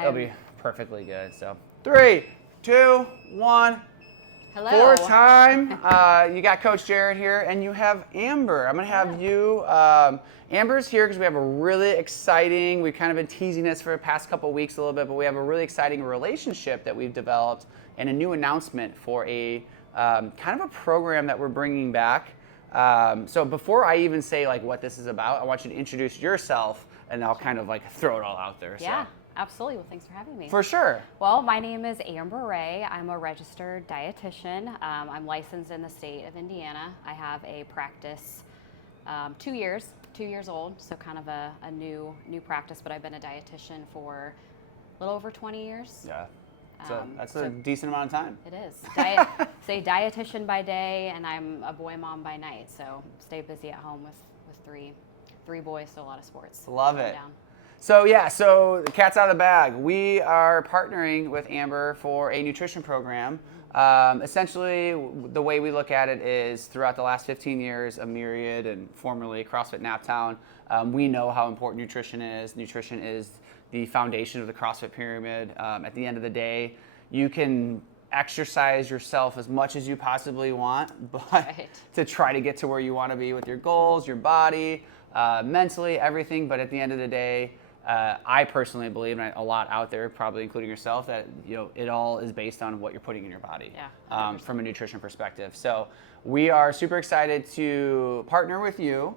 It'll be perfectly good. So 3, 2, 1. Hello. Fourth time. You got Coach Jared here, and you have Amber. I'm going to have you. Amber's here because we have a really exciting, we've kind of been teasing this for the past couple weeks a little bit, but we have a really exciting relationship that we've developed and a new announcement for a kind of a program that we're bringing back. So before I even say like what this is about, I want you to introduce yourself, and I'll kind of like throw it all out there. Yeah. Absolutely. Well, thanks for having me. For sure. Well, my name is AmberRdRX. I'm a registered dietitian. I'm licensed in the state of Indiana. I have a practice 2 years old, so kind of a new practice, but I've been a dietitian for a little over 20 years. Yeah. That's a decent amount of time. It is. Say dietitian by day, and I'm a boy mom by night, so stay busy at home with three boys, so a lot of sports. Love it. So the cat's out of the bag. We are partnering with Amber for a nutrition program. Essentially, the way we look at it is throughout the last 15 years of Myriad and formerly CrossFit Naptown, we know how important nutrition is. Nutrition is the foundation of the CrossFit pyramid. At the end of the day, you can exercise yourself as much as you possibly want, but to try to get to where you want to be with your goals, your body, mentally, everything. But at the end of the day, I personally believe, and a lot out there, probably including yourself, that it all is based on what you're putting in your body from a nutrition perspective. So we are super excited to partner with you.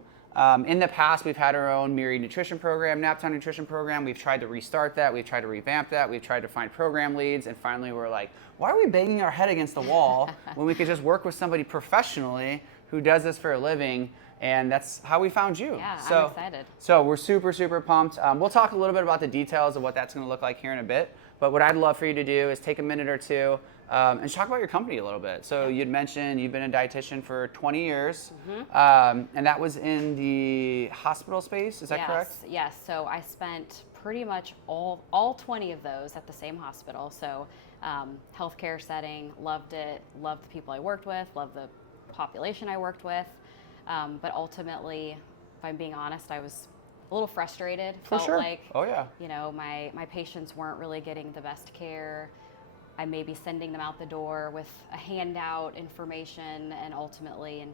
In the past, we've had our own Myriad nutrition program, Naptown nutrition program. We've tried to restart that. We've tried to revamp that. We've tried to find program leads. And finally, we're like, why are we banging our head against the wall when we could just work with somebody professionally who does this for a living? And that's how we found you. Yeah, I'm excited. So we're super, super pumped. We'll talk a little bit about the details of what that's going to look like here in a bit. But what I'd love for you to do is take a minute or two and talk about your company a little bit. So you'd mentioned you've been a dietitian for 20 years, and that was in the hospital space. Is that correct? Yes. So I spent pretty much all 20 of those at the same hospital. So healthcare setting, loved it, loved the people I worked with, loved the population I worked with. But ultimately, if I'm being honest, I was a little frustrated. Felt like, my patients weren't really getting the best care. I may be sending them out the door with a handout information, and ultimately, and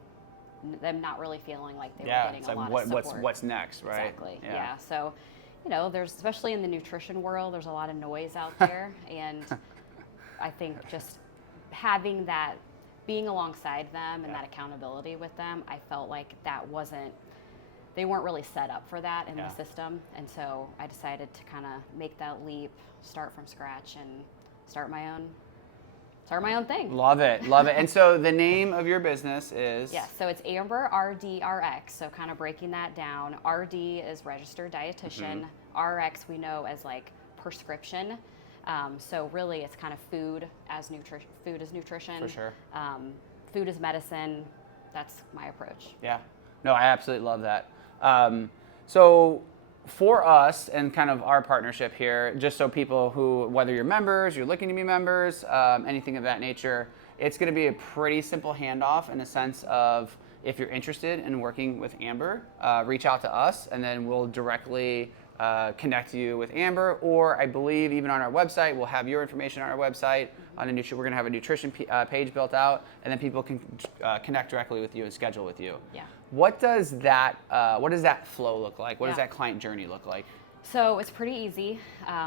them not really feeling like they were getting a lot of support. What's next, right? Exactly. Yeah. So, there's, especially in the nutrition world, there's a lot of noise out there, and I think just having that, being alongside them and that accountability with them, I felt like they weren't really set up for that in the system. And so I decided to kind of make that leap, start from scratch, and start my own thing. Love it. And so the name of your business is? Yes, so it's AmberRdRX. So kind of breaking that down, RD is registered dietitian, RX we know as like prescription. So really, it's kind of food as nutrition. Food is nutrition. For sure. Food is medicine. That's my approach. Yeah. No, I absolutely love that. So for us and kind of our partnership here, just so people who, whether you're members, you're looking to be members, anything of that nature, it's going to be a pretty simple handoff in the sense of if you're interested in working with Amber, reach out to us, and then we'll directly connect you with Amber, or I believe even on our website, we'll have your information on our website. On we're going to have a nutrition page built out, and then people can connect directly with you and schedule with you. Yeah. What does that flow look like? What does that client journey look like? So it's pretty easy.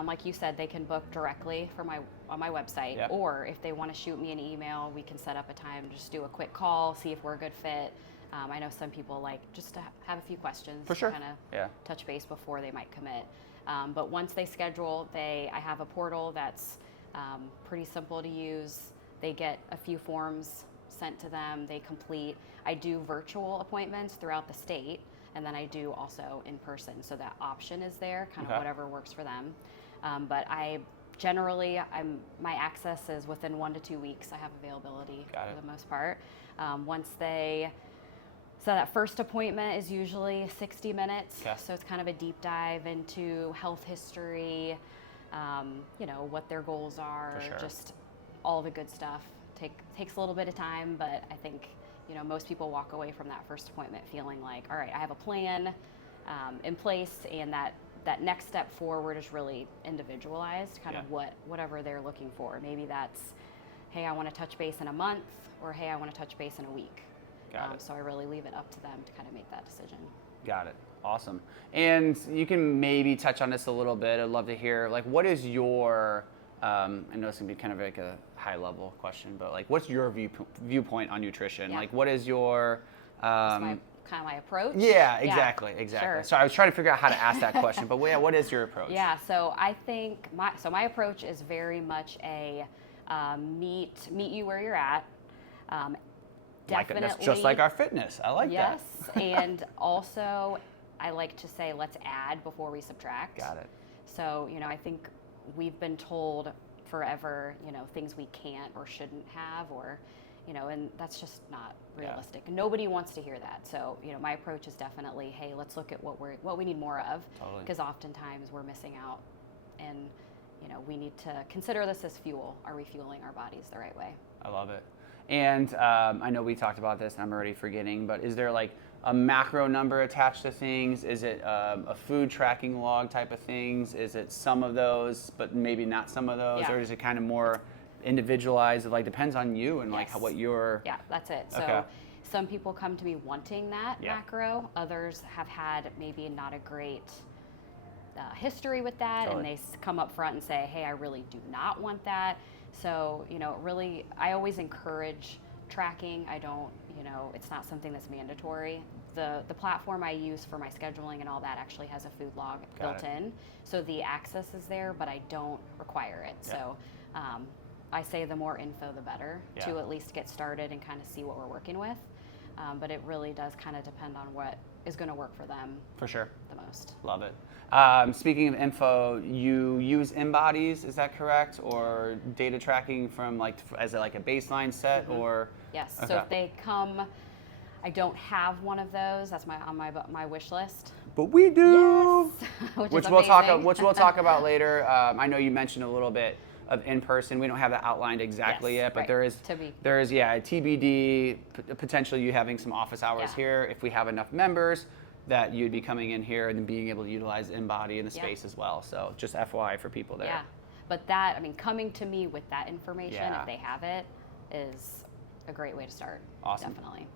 Like you said, they can book directly on my website, or if they want to shoot me an email, we can set up a time, just do a quick call, see if we're a good fit. I know some people like just to have a few questions to kind of touch base before they might commit. But once they schedule, I have a portal that's pretty simple to use. They get a few forms sent to them, they complete. I do virtual appointments throughout the state, and then I do also in person. So that option is there, kind of whatever works for them. But my access is within 1 to 2 weeks. I have availability for the most part. So that first appointment is usually 60 minutes. So it's kind of a deep dive into health history, what their goals are, just all the good stuff. Takes a little bit of time, but I think most people walk away from that first appointment feeling like, all right, I have a plan in place, and that that next step forward is really individualized, kind of whatever they're looking for. Maybe that's, hey, I want to touch base in a month, or hey, I want to touch base in a week. Got it. So I really leave it up to them to kind of make that decision. Got it. Awesome. And you can maybe touch on this a little bit. I'd love to hear, like, what is your, I know it's going to be kind of like a high level question, but like, what's your viewpoint on nutrition? Yeah. Like, what is your, kind of my approach? Yeah, exactly. Sure. So I was trying to figure out how to ask that question, but what is your approach? Yeah, so I think my approach is very much a meet you where you're at. Definitely. That's just like our fitness. I like that. Yes, and also I like to say let's add before we subtract. Got it. So, I think we've been told forever, things we can't or shouldn't have, or, and that's just not realistic. Yeah. Nobody wants to hear that. So, my approach is definitely, hey, let's look at what we need more of, because oftentimes we're missing out, and we need to consider this as fuel. Are we fueling our bodies the right way? I love it. And I know we talked about this, and I'm already forgetting, but is there like a macro number attached to things? Is it a food tracking log type of things? Is it some of those, but maybe not some of those? Yeah. Or is it kind of more individualized? It like depends on you and like what you're... Yeah, that's it. So some people come to me wanting that macro. Others have had maybe not a great history with that, and they come up front and say, hey, I really do not want that. So, really, I always encourage tracking. I don't, it's not something that's mandatory. The platform I use for my scheduling and all that actually has a food log built in. So the access is there, but I don't require it. Yeah. So I say the more info, the better to at least get started and kind of see what we're working with. But it really does kind of depend on what is going to work for them. For sure. The most. Love it. Speaking of info, you use InBodies, is that correct? Or data tracking from as a baseline set, or? Yes. Okay. So if they come, I don't have one of those. That's on my wish list. But we do. Yes. which we'll talk about later. I know you mentioned a little bit of in-person. We don't have that outlined exactly yet, but there is TBD, potentially you having some office hours here if we have enough members, that you'd be coming in here and then being able to utilize InBody in the space as well. So just FYI for people there. Yeah, but that, coming to me with that information, if they have it, is a great way to start. Awesome. Definitely.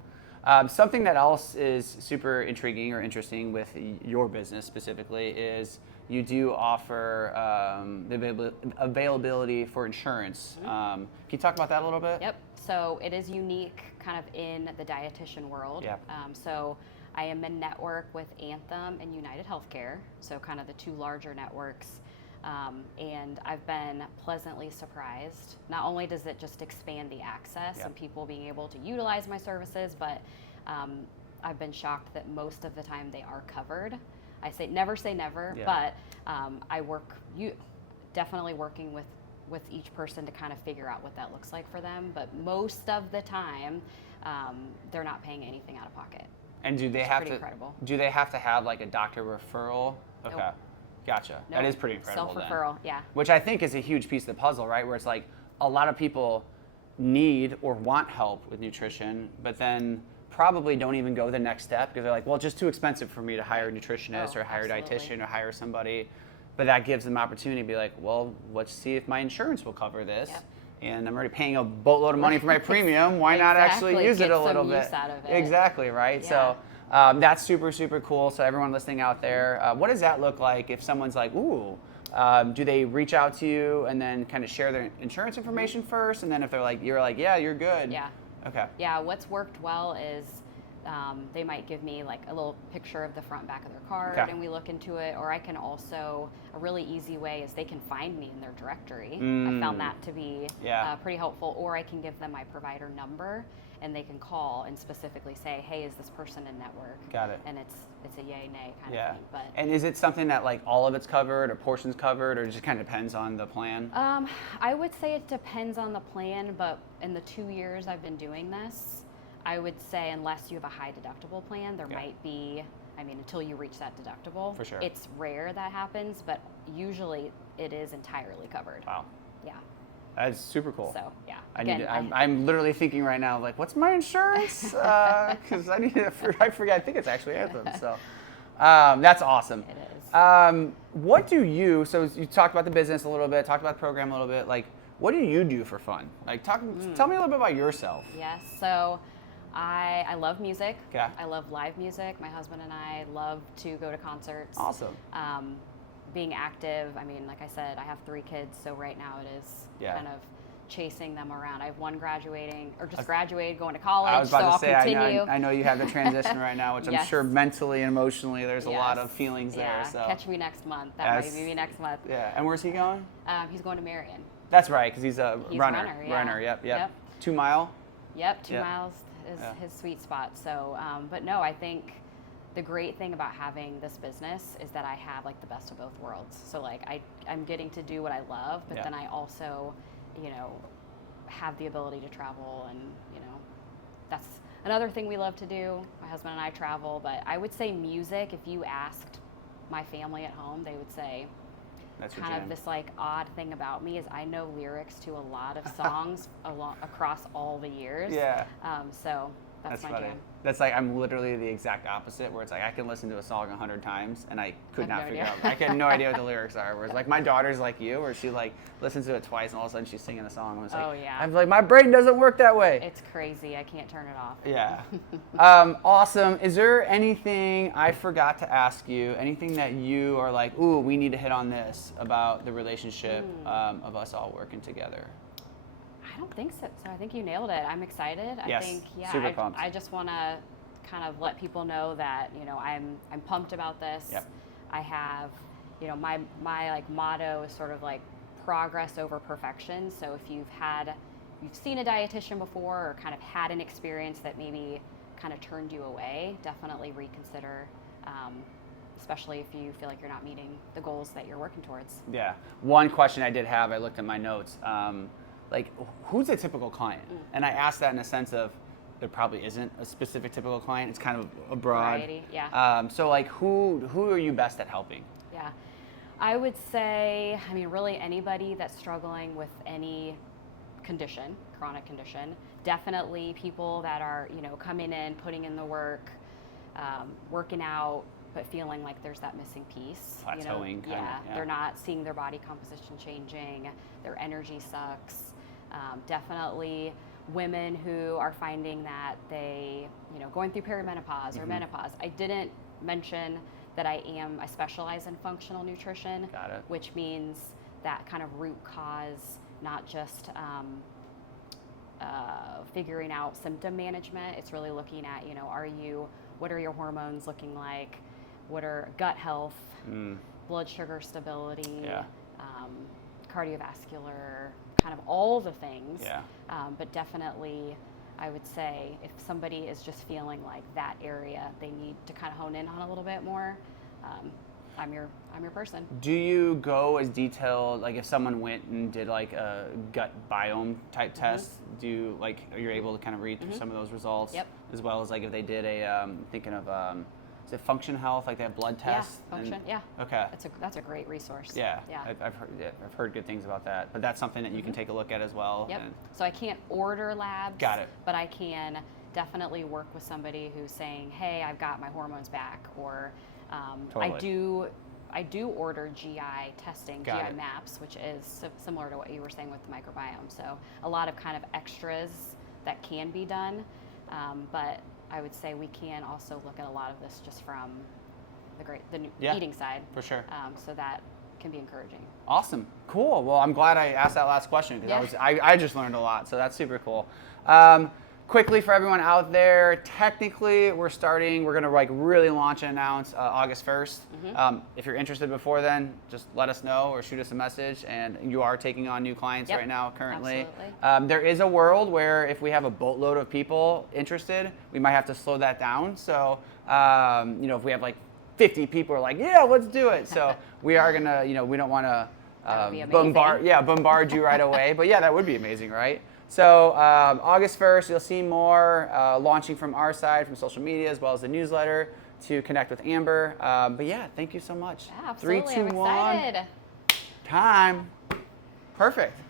Something that else is super intriguing or interesting with your business specifically is you do offer the availability for insurance. Can you talk about that a little bit? Yep. So it is unique kind of in the dietitian world. Yep. So I am in network with Anthem and United Healthcare, so kind of the two larger networks. And I've been pleasantly surprised. Not only does it just expand the access and people being able to utilize my services, but I've been shocked that most of the time they are covered. I say never, but I definitely working with each person to kind of figure out what that looks like for them. But most of the time, they're not paying anything out of pocket. And do they have to have like a doctor referral? Okay. Nope. Gotcha. Nope. That is pretty incredible. Self-referral, yeah. Which I think is a huge piece of the puzzle, right? Where it's like a lot of people need or want help with nutrition, but then probably don't even go the next step because they're like, well, it's just too expensive for me to hire a nutritionist or hire a dietitian or hire somebody. But that gives them opportunity to be like, well, let's see if my insurance will cover this. Yep. And I'm already paying a boatload of money for my premium. Why not actually use it a little bit? Use out of it. Exactly, right? Yeah. So that's super, super cool. So everyone listening out there, what does that look like if someone's like, ooh, do they reach out to you and then kind of share their insurance information first? And then if they're like, you're like, yeah, you're good. Yeah. Okay. Yeah, what's worked well is they might give me like a little picture of the front and back of their card and we look into it. Or I can also, a really easy way is they can find me in their directory. I found that to be pretty helpful. Or I can give them my provider number and they can call and specifically say, hey, is this person in network? Got it. And it's a yay, nay kind of thing. But and is it something that like all of it's covered or portions covered, or it just kind of depends on the plan? I would say it depends on the plan, but in the 2 years I've been doing this, I would say unless you have a high deductible plan, there might be, until you reach that deductible. For sure. It's rare that happens, but usually it is entirely covered. Wow. Yeah. That's super cool. So, yeah. I'm literally thinking right now, like, what's my insurance? Because I need to, I forget, I think it's actually Anthem. So that's awesome. It is. What do you, so you talked about the business a little bit, talked about the program a little bit, like, what do you do for fun? Like, tell me a little bit about yourself. Yes, so I love music. Okay. I love live music. My husband and I love to go to concerts. Awesome. Being active, I mean, like I said, I have 3 kids, so right now it is kind of chasing them around. I have one graduating, or just graduated, going to college, I was about to say, continue. I know you have the transition right now, which Yes. I'm sure mentally and emotionally there's a lot Yes. of feelings Yeah. there. So Catch me next month. That might be me next month. Yeah, and where's he going? He's going to Marion. That's right, because he's a runner. Yeah. Yep. 2 mile? Yep, 2 miles is his sweet spot. So, but no, I think the great thing about having this business is that I have like the best of both worlds. So like I'm getting to do what I love, but then I also, you know, have the ability to travel, and you know, that's another thing we love to do. My husband and I travel, but I would say music, if you asked my family at home, they would say, that's kind of this like odd thing about me is I know lyrics to a lot of songs across all the years. Yeah. So that's my funny. jam. That's like, I'm literally the exact opposite, where it's like I can listen to a song 100 times and I could not figure out. I had no idea what the lyrics are. Whereas like my daughter's like you, where she like listens to it twice and all of a sudden she's singing a song. And it's like, Oh, yeah. I'm like, my brain doesn't work that way. It's crazy. I can't turn it off. Yeah. Awesome. Is there anything I forgot to ask you? Anything that you are like, ooh, we need to hit on this about the relationship of us all working together? I don't think so. So I think you nailed it. I'm excited. Yes, I think, super pumped. I just want to kind of let people know that, you know, I'm pumped about this. Yep. I have, you know, my like motto is sort of like progress over perfection. So if you've seen a dietitian before or kind of had an experience that maybe kind of turned you away, definitely reconsider, especially if you feel like you're not meeting the goals that you're working towards. Yeah. One question I did have, I looked at my notes, like, who's a typical client? And I asked that in a sense of, there probably isn't a specific typical client. It's kind of a broad. Variety, yeah. So like, who are you best at helping? Yeah. I would say, I mean, really anybody that's struggling with any condition, chronic condition. Definitely people that are, you know, coming in, putting in the work, working out, but feeling like there's that missing piece. Plateauing, you know? yeah. They're not seeing their body composition changing, their energy sucks. Definitely women who are finding that they, you know, going through perimenopause or menopause. I didn't mention that I specialize in functional nutrition. Got it. Which means that kind of root cause, not just figuring out symptom management. It's really looking at, you know, what are your hormones looking like? What are gut health, blood sugar stability, cardiovascular, kind of all the things. Yeah. But definitely, I would say if somebody is just feeling like that area, they need to kind of hone in on a little bit more. I'm your person. Do you go as detailed, like if someone went and did like a gut biome type test, are you able to kind of read through some of those results? Yep. As well as like if they did thinking of, is it Function Health, like they have blood tests? Yeah, Function, yeah. Okay. That's a great resource. Yeah. Yeah. I've heard good things about that, but that's something that you can take a look at as well. Yep. So I can't order labs. Got it. But I can definitely work with somebody who's saying, hey, I've got my hormones back, or Totally. I do order GI testing, Got GI it. maps, which is similar to what you were saying with the microbiome. So a lot of kind of extras that can be done, but I would say we can also look at a lot of this just from the eating side. For sure. So that can be encouraging. Awesome. Cool. Well, I'm glad I asked that last question because I just learned a lot. So that's super cool. Quickly for everyone out there, technically we're going to like really launch and announce August 1st. If you're interested before then, just let us know or shoot us a message. And you are taking on new clients right now currently. Absolutely. There is a world where if we have a boatload of people interested, we might have to slow that down. So, you know, if we have like 50 people are like, yeah, let's do it. So we are going to, you know, we don't want to bombard you right away. But yeah, that would be amazing, right? So August 1st, you'll see more launching from our side, from social media, as well as the newsletter to connect with Amber. But yeah, thank you so much. Yeah, absolutely. 3, 2, I'm 1. excited. Time. Perfect.